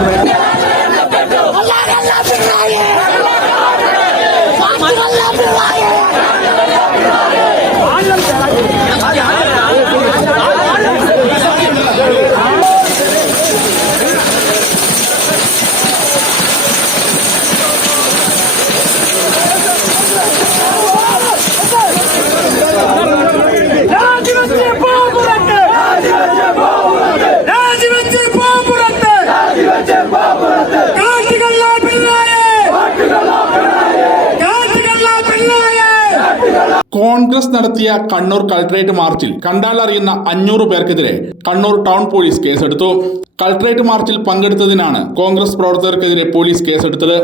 right away. Congress നടത്തിയ Kannur collectorate മാർച്ചിൽ കണ്ടാലറിയുന്ന അഞ്ഞൂറ് പേർക്കെതിരെ കണ്ണൂർ ടൗൺ പോലീസ് കേസെടുത്തു. കളക്ടറേറ്റ് മാർച്ചിൽ പങ്കെടുത്തതിനാണ് കോൺഗ്രസ് പ്രവർത്തകർക്കെതിരെ പോലീസ് കേസെടുത്തത്.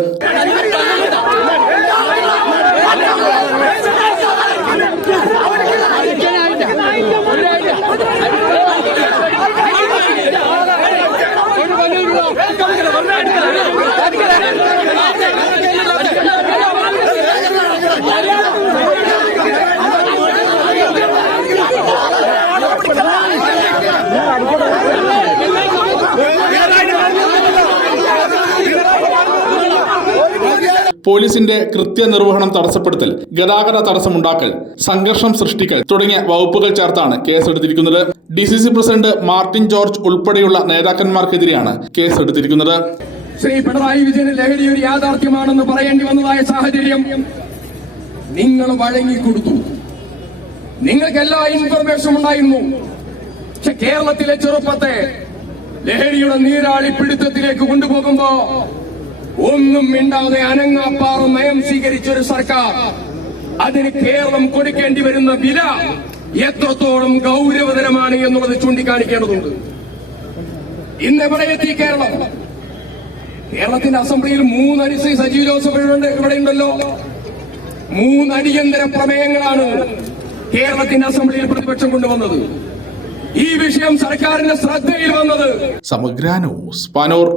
പോലീസിന്റെ കൃത്യനിർവഹണം തടസ്സപ്പെടുത്തൽ ഗതാഗത തടസ്സമുണ്ടാക്കൽ സംഘർഷം സൃഷ്ടിക്കൽ തുടങ്ങിയ വകുപ്പുകൾ ചേർത്താണ് കേസെടുത്തിരിക്കുന്നത്. D C C president Martin George ഉൾപ്പെടെയുള്ള നേതാക്കന്മാർക്കെതിരെയാണ് കേസെടുത്തിരിക്കുന്നത്. ശ്രീ പിണറായി വിജയന് ലഹരി ഒരു യാഥാർത്ഥ്യമാണെന്ന് പറയേണ്ടി വന്നതായ സാഹചര്യം നിങ്ങൾ വഴങ്ങിക്കൊടുത്തു നിങ്ങൾക്ക് എല്ലാ ഇൻഫർമേഷനും ഉണ്ടായിരുന്നു. പക്ഷെ കേരളത്തിലെ ചെറുപ്പത്തെ ലഹരിയുടെ നീരാളി പിടുത്തത്തിലേക്ക് കൊണ്ടുപോകുമ്പോ ഒന്നും മിണ്ടാതെ അനങ്ങാപ്പാറ നയം സ്വീകരിച്ചൊരു സർക്കാർ. അതിന് കേരളം കൊടുക്കേണ്ടി വരുന്ന വില എത്രത്തോളം ഗൗരവതരമാണ് എന്നുള്ളത് ചൂണ്ടിക്കാണിക്കേണ്ടതുണ്ട്. ഇന്ന് എവിടെ എത്തി കേരളം. കേരളത്തിന്റെ അസംബ്ലിയിൽ മൂന്നടി ശ്രീ സജീവ് ജോസഫ് ഇവിടെ ഉണ്ടല്ലോ പ്രമേയങ്ങളാണ് കേരളത്തിന്റെ അസംബ്ലിയിൽ പ്രതിപക്ഷം കൊണ്ടുവന്നത്. ഈ വിഷയം സർക്കാരിന്റെ ശ്രദ്ധയിൽ വന്നത്. സമഗ്ര ന്യൂസ്